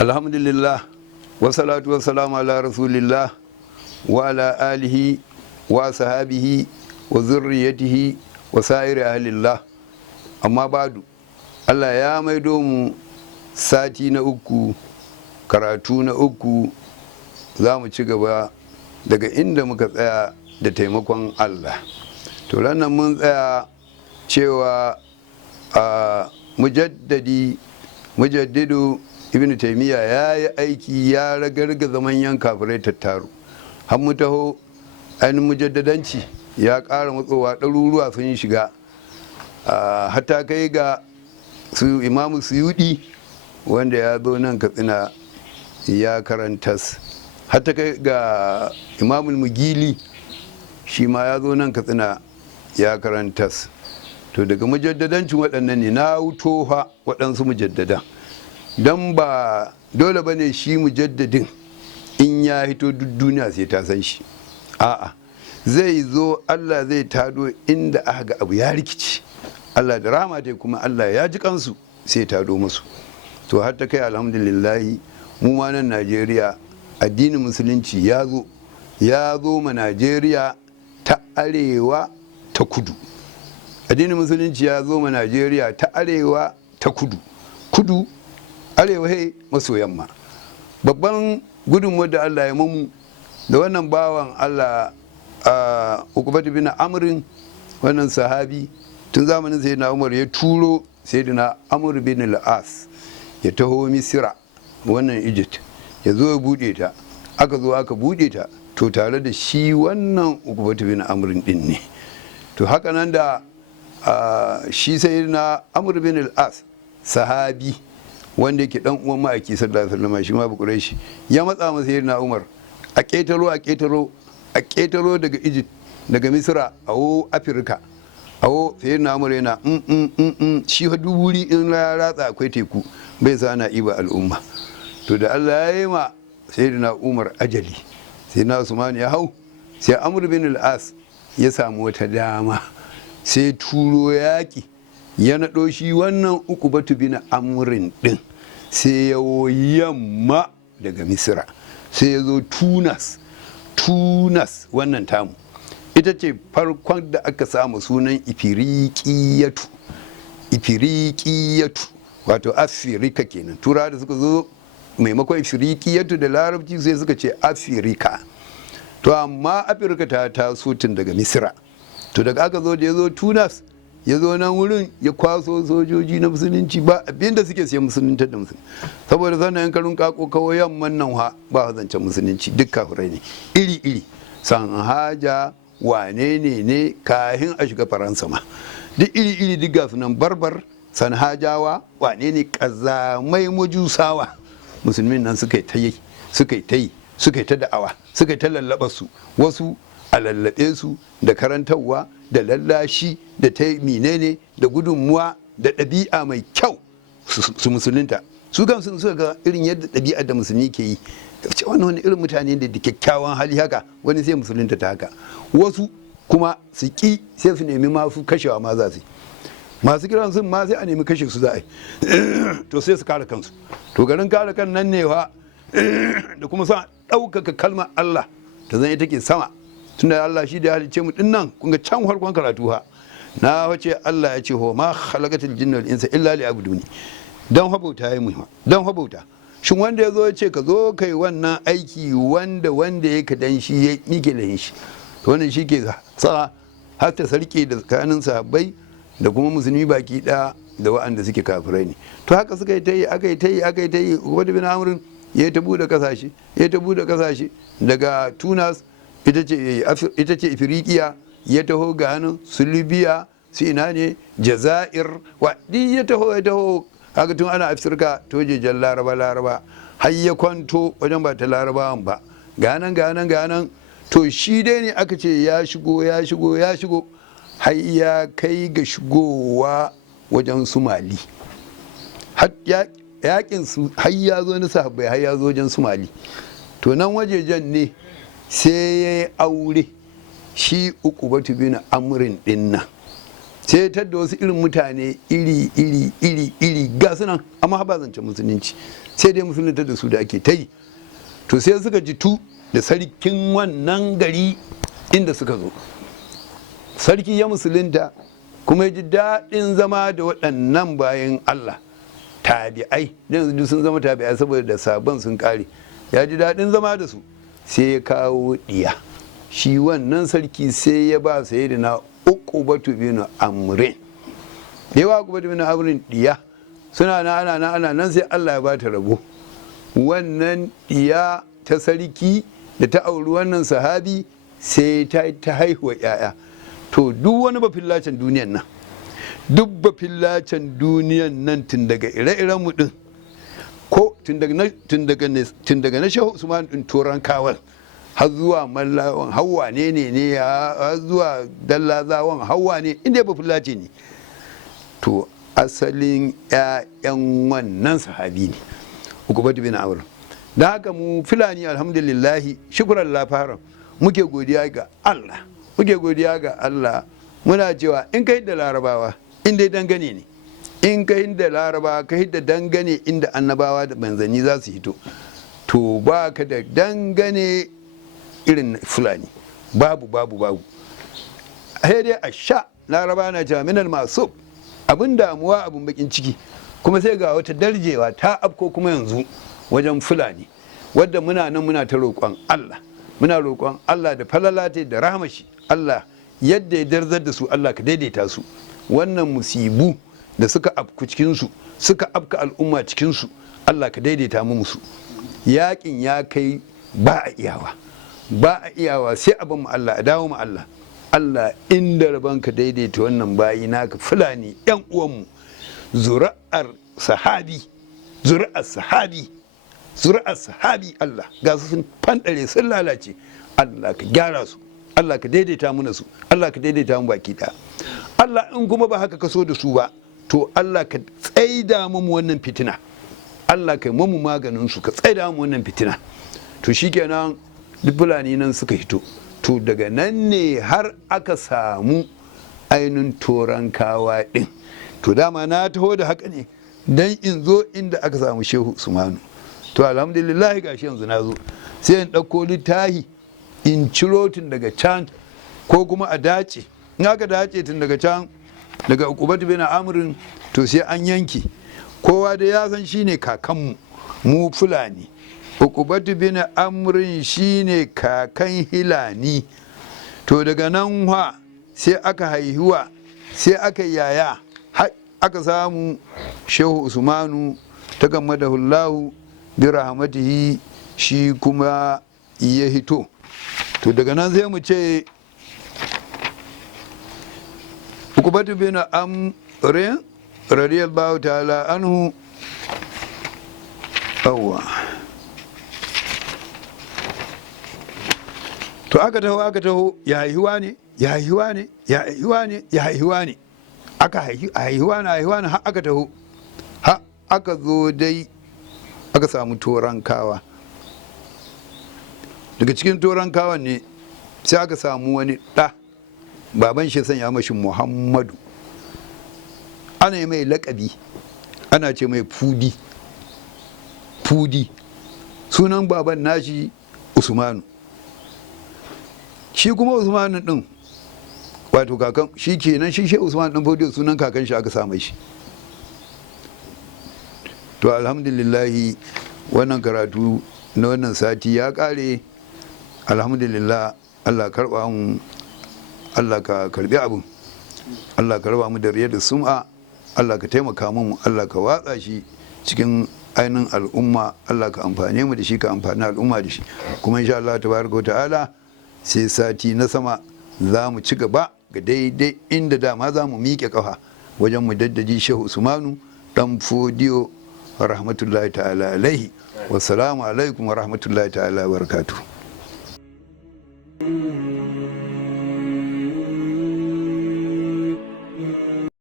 Alhamdulillah, wasalatu wasalamu ala rasulillah wa ala alihi wa sahabihi wa zurriyatihi wa sa'iri ahlillah. Amma badu, Allah ya maido mu sati na uku, karatu na uku, za mu ci gaba daga inda muka tsaya da taimakon Allah. To ranar mun tsaya cewa mujaddidu ibn taimiyya ya yi aiki ya ragargaza manyan kafirai tattaru, har mu taho ainihin mujaddadanci ya ƙara matsowa, ɗaruruwa sun shiga, hatta kai ga su imamu suyudi wanda ya zo nan katsina ya karantas, hatta kai ga imamul mugili shi ma ya zo nan katsina ya karantas. To daga mujaddadancin waɗannan ne na wuto fa waɗansu mujaddadan, don ba dole ba ne shi mujaddadin in ya hito duk duniya sai ta san shi. A'a, zai zo Allah zai tado inda aka ga abu ya rikici, Allah da rahama ta kuma Allah ya ji kansu sai tado musu. To har ta kai alhamdulillahi mu ma nan Najeriya addinin musulunci ya zo ma Najeriya ta arewa ta kudu. Addinin musulunci ya zo ma Najeriya ta arewa ta kudu arewa maso yamma. Babban gudunmuwar da Allah ya mamu da wannan bawan Allah Uqbatu bin Amrin, wannan sahabi, tun zamanin sayyidina Umar ya turo sayyidina Amr bin al-As ya taho Misira, wannan Egypt, ya zo ya bude ta. Aka zo aka bude ta, to tare da shi wannan Uqbatu bin Amrin din ne. To haka nan da shi sayyidina Amr bin al-As sahabi wanda yake dan uwan ma'aiki sallallahu alaihi wasallam, shi ma bukuraishi, ya matsa masa sayyidina Umar a ƙetaro daga Egypt, daga Misra a Afirka. Sayyidina Umar yana shi fa wuri in ya ratsa akwai teku bai sa na iba al'umma. To da Allah ya yi ma sayyidina Umar ajali, sayyidina Usman ya hau, sai Amr bin al-As ya samu wata dama, sai turo yaƙi ya naɗo shi wannan Uqbatu bin Amrin ɗin, sai ya yamma daga Misira, sai ya zo Tunas wannan tamu, ita ce farkon da aka samu sunan Ifiriqiyatu, wato Afirika kenan. Turawa da suka zo maimakon Ifiriqiyatu da larabci sai suka ce Afirika. To amma Afirka ta taso tun daga Misira. To daga aka zo da ya zo Tunas, ya zo nan wurin ya kwaso sojoji na musulunci, ba abinda suke siyan musulunta da musulunci, saboda sannan yan karin kako kawai yamman nan ba zancen musulunci, duk kafirai ne iri san haja wane ne kahin a shiga Faransa ma, duk iri duk gasu nan, barbar san hajawa wane ne kazamai majusawa. Musulmin nan suka yi ta da'awa, suka yi ta lallaba su, wasu a lallaɓe su da karantarwa da lallashi da ta menene da gudunmuwa da ɗabi'a mai kyau su musulunta. Su kan sun suka ga irin yadda ɗabi'a da musulmi ke yi, ce wani irin mutane da kyakkyawan hali haka, wani sai musulunta ta haka. Wasu kuma su ƙi sai su nemi masu kashewa ma za su yi, masu kiran sun ma sai a nemi kashe su za a yi. To sai su kare kansu. To garin kare kan nan ne fa da kuma sa ɗaukaka kalmar Allah ta zan ita ke sama. Tunda Allah shi da halicce mu dinnan, kun ga can farkon karatu ha na wace Allah ya ce ho ma khalaqatul jinna wal insa illa liya'buduni, dan habauta yayi mu, dan habauta. Shin wanda ya zo ya ce ka zo kai wannan aiki wanda ya ka dan shi ya mike da shi, to wannan shi ke sa har ta sarke da tsakanin sahabbai da kuma musulmi baki ɗaya da wa'anda suke kafirai ne. To haka suka yi ta yi, aka yi ta yi. Uqbatu bin Amr ya ta bude kasashe daga Tunas, ita ce Ifiriqiya, ya taho ga hannun su Libya, su ina ne Jazair, waɗi ya taho haka tun ana Afirka to jejen laraba har ya kwanto wajen ba ta larabawan ba, ganan. To shi dai ne aka ce ya shigo har ya kai ga shigowa wajen su Mali, yakin su har ya zo na sahabbai, har ya zo wajen su Mali. To nan wajejen ne sai ya yi aure shi Uqbatu bin Amrin din nan, sai da wasu irin mutane iri ga su nan, amma ba zancen musulunci, sai dai musulunta da su da ake ta yi. To sai suka jitu da sarkin wannan gari inda suka zo, sarki ya musulunta kuma ya ji daɗin zama da waɗannan bayan Allah tabi'ai, yanzu sun zama tabi'ai saboda sabon sun ƙare, ya ji daɗin zama da su, sai ya kawo ɗiya. Shi wannan sarki sai ya ba sayyidina Uqbatu bin Amrin, da yawa Uqbatu bin Amrin ɗiya, suna ana nan sai Allah ya ba ta rabo. Wannan ɗiya ta sarki da ta auri wannan sahabi sai ta haihuwa 'ya'ya. To duk wani bafillacin duniyan nan, duk bafillacin duniyan nan tun daga ire-iren mu din, ko tun daga na Shehu Usman din Toran Kawal har zuwa Mallawan Hawwa ne har zuwa Dallazawan Hawwa ne, inda bafillaci ne, to asalin 'ya'yan wannan sahabi ne Uqbatu bin Amr. Da haka mu Fulani alhamdulillahi shukran lafaran muke godiya ga Allah, muke godiya ga Allah. Muna cewa in kai da larabawa in dai dangane ne, in kai da larabawa kai da dangane inda annabawa da manzanni za su hito, to ba ka da dangane irin Fulani, babu sai dai a sha. Laraba na cewa minal masu abin damuwa abin bakin ciki, kuma sai ga wata darjewa ta afko kuma yanzu wajen Fulani, wadda muna nan muna ta roƙon Allah, muna roƙon Allah da falalate da rahmashi, Allah yadda ya darzar da su Allah ka daidaita su. Wannan musibu da suka afku cikinsu, suka afka al'umma cikinsu, Allah ka daidaita mu musu. Yaƙin ya kai ba a iyawa sai a mu Allah, a dawo mu Allah. Allah inda rabon ka daidaita wannan bayi naka Fulani 'yan uwanmu, zuri'ar sahabi Allah, ga su sun fanɗare sun lalace, Allah ka gyara su, Allah ka daidaita muna su, Allah ka daidaita mu baki ɗaya. Allah in kuma ba haka ka so da su ba, to Allah ka tsaida mu wannan fitina, Allah ka mu maganin su, ka tsaida mu wannan fitina. To shikenan duk Fulani nan suka hito, to daga nan ne har aka samu ainihin Torankawa ɗin. To dama na taho da haka ne dan in zo inda aka samu Shehu Usmanu. To alhamdulillah gashi yanzu na zo, sai in ɗauko littahi in ciro tun daga can, ko kuma a dace, in aka dace tun daga can daga Uqbatu bin Amrin, to sai an yanke. Kowa da ya san shine kakanmu mu Fulani. Uqbatu bin Amrin shine kakan Hilani. To daga nan sai aka haihuwa, sai aka yaya, aka samu Shehu Usmanu ta gammadahu Allahu bi rahmatihi, shi kuma ya hito. To daga nan sai mu ce Uqbatu bin Amr radiyallahu ta'ala anhu. To aka taho ya haihuwa ne aka haihuwa ne har aka taho, har aka zo dai aka samu Torankawa. Daga cikin Torankawan ne sai aka samu wani ɗa, baban shi sanya mashi Muhammadu, ana yi mai laƙabi, ana ce mai Fudi, sunan baban nashi Usmanu. Shi kuma Usmanu ɗin, wato kakan shi kenan, shi Usman ɗin Fudi sunan kakan shi aka samu shi. To alhamdulillahi wannan karatu na wannan sati ya ƙare. Alhamdulillah, Allah karɓa mu, Allah ka karɓi abin, Allah ka raba mu da riya da sum'a, Allah ka taimaka mu, Allah ka watsa shi cikin ainihin al'umma, Allah ka amfane mu da shi, ka amfani al'umma da shi. Kuma insha Allah tabaraka wa ta'ala sai sati na sama za mu ci gaba ga daidai inda dama za mu miƙe ƙafa wajen mu daddaji Shehu Usmanu ɗan Fodiyo rahmatullahi ta'ala alaihi. Wassalamu alaikum wa rahmatullahi ta'ala wa barakatuh.